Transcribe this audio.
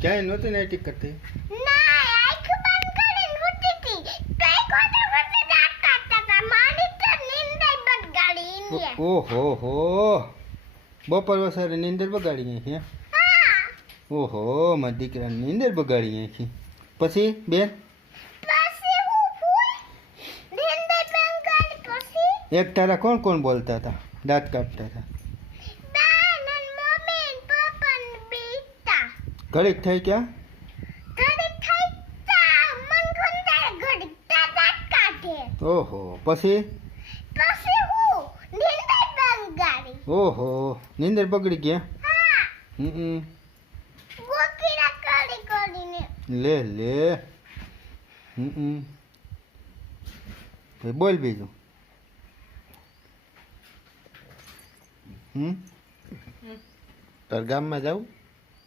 ક્યાંય નહોતી નાઇટી કરતી? ના, આંખ બંધ કરીને ઊઠી હતી. કઈ ખોટું ખોટું દાંત કાઢતા હતા. મારી તો નીંદર બગાડી ઇન્ડિયા. ઓહો હો, બપોર વસારે નીંદર બગાડી નાખી? હા. ઓહો, મારા દીકરાની નીંદર બગાડી નાખી. પછી બેન પછી હું ફૂલ નીંદર બગાડી પછી એક તારા કોણ કોણ બોલતા હતા, દાંત કાઢતા હતા? બેન અને મમ્મી અને પપ્પા ને બેટા. ઘડીક થઈ ક્યાં? ઘડીક થઈ તા મન ગંદા ઘડીક તા દાંત કાઢે. ઓહો, પછી પછી હું નીંદર બગાડી. ઓહો, નીંદર બગડી ગયા? હા. હમ ગોકીડા કરી કરીને. લે લે. હમ બોલ બીજું. તાર ગામમાં જાઉં?